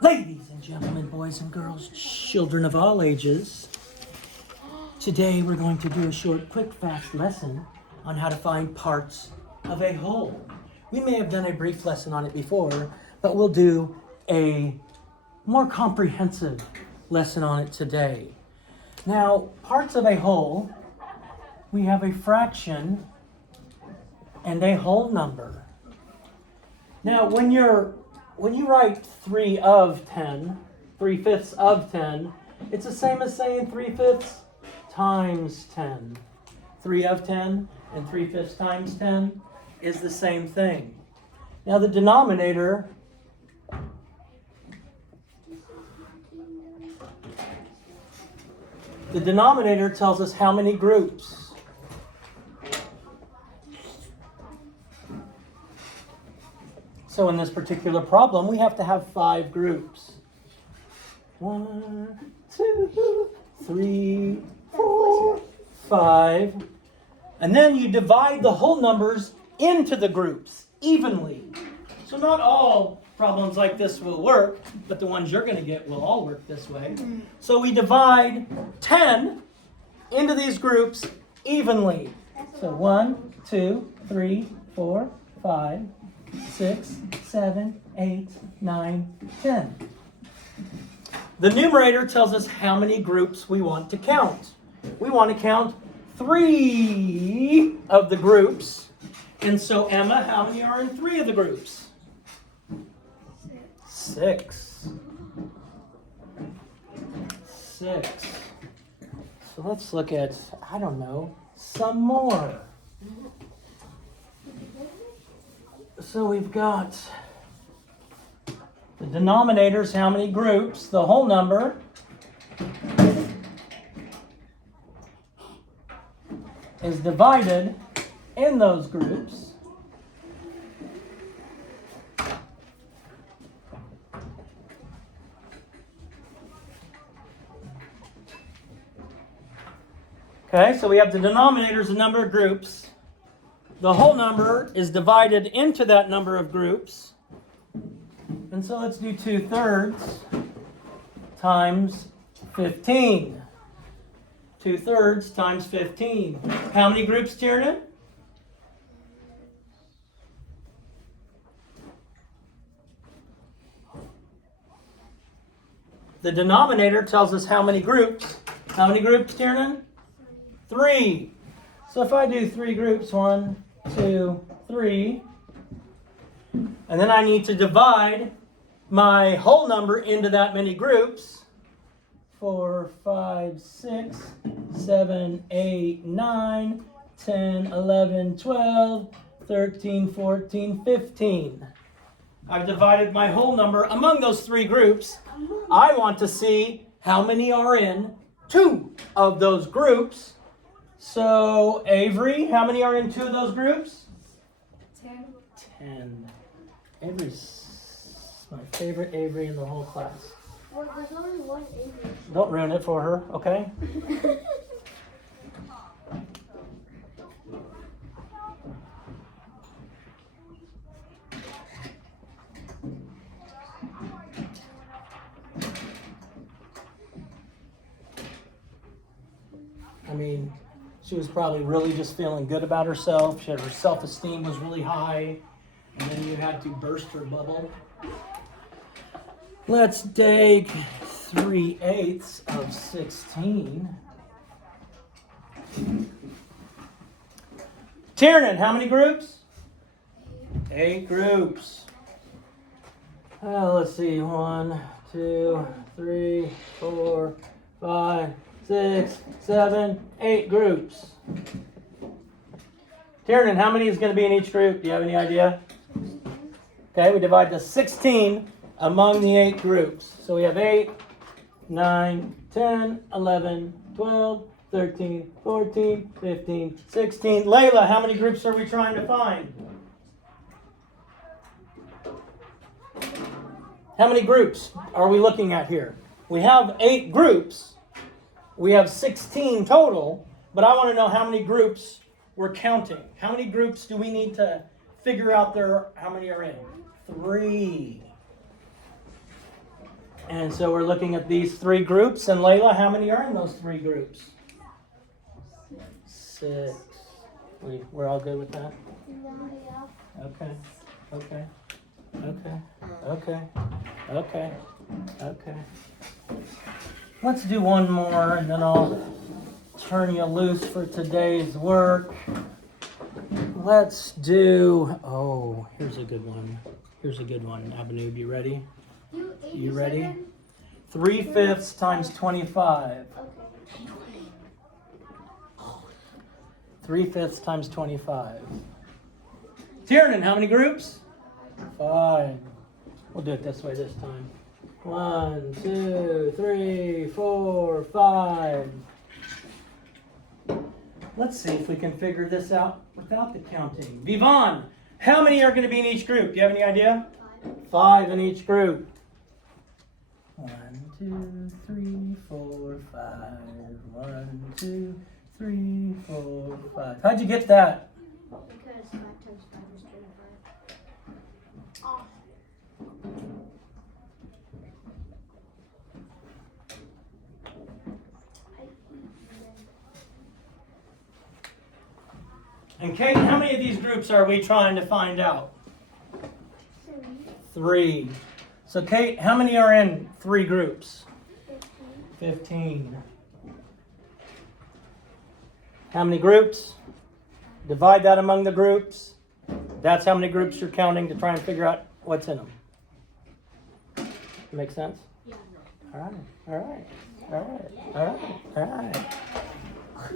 Ladies and gentlemen, boys and girls, children of all ages, today we're going to do a short, quick, fast lesson on how to find parts of a whole. We may have done a brief lesson on it before, but we'll do a more comprehensive lesson on it today. Now, parts of a whole, we have a fraction and a whole number. Now, when you write 3 of 10, 3/5 of 10, it's the same as saying 3/5 times 10. 3 of 10 and 3/5 times 10 is the same thing. Now the denominator tells us how many groups. So in this particular problem, we have to have 5 groups. 1, 2, 3, 4, 5. And then you divide the whole numbers into the groups evenly. So not all problems like this will work, but the ones you're going to get will all work this way. So we divide 10 into these groups evenly. So 1, 2, 3, 4, 5, 6, 7, 8, 9, 10. The numerator tells us how many groups we want to count. We want to count 3 of the groups. And so, Emma, how many are in 3 of the groups? 6. 6. So let's look at, some more. So we've got the denominators, how many groups, the whole number. Is divided in those groups. Okay, so we have the denominators, the number of groups. The whole number is divided into that number of groups. And so let's do 2/3 times 15. 2/3 times 15. How many groups, Tiernan? The denominator tells us how many groups. How many groups, Tiernan? 3. So if I do 3 groups, 1, 2, 3, and then I need to divide my whole number into that many groups. 4, 5, 6, 7, 8, 9, 10, 11, 12, 13, 14, 15. I've divided my whole number among those 3 groups. I want to see how many are in 2 of those groups. So, Avery, how many are in 2 of those groups? 10. Avery's my favorite Avery in the whole class. Well, there's only one Avery. Don't ruin it for her, okay? She was probably really just feeling good about herself. Her self-esteem was really high. And then you had to burst her bubble. Let's take 3/8 of 16. Tiernan, how many groups? 8 groups. Let's see. 1, 2, 3, 4, 5, 6, 7, 8 groups. Tiernan, how many is going to be in each group? Do you have any idea? Okay, we divide the 16 among the 8 groups. So we have 8, 9, 10, 11, 12, 13, 14, 15, 16. Layla, how many groups are we trying to find? How many groups are we looking at here? We have 8 groups. We have 16 total, but I want to know how many groups we're counting. How many groups do we need to figure out how many are in? 3. And so we're looking at these three groups. And Layla, how many are in those three groups? 6. We're all good with that? Yeah. Okay. Okay. Okay. Okay. Okay. Okay. Let's do one more and then I'll turn you loose for today's work. Let's do, here's a good one. Here's a good one. Abinoob, you ready? You ready? 3/5 times 25. Okay. 3/5 times 25. Tiernan, how many groups? 5. We'll do it this way this time. 1, 2, 3, 4, 5. Let's see if we can figure this out without the counting. Vivon, how many are going to be in each group? Do you have any idea? 5 in each group. 1, 2, 3, 4, 5. 1, 2, 3, 4, 5. How'd you get that? Because 5 times 5 is 25. Oh. And Kate, how many of these groups are we trying to find out? 3. So Kate, how many are in 3 groups? 15. How many groups? Divide that among the groups. That's how many groups you're counting to try and figure out what's in them. Make sense? Yeah. All right. All right. All right. All right. All right.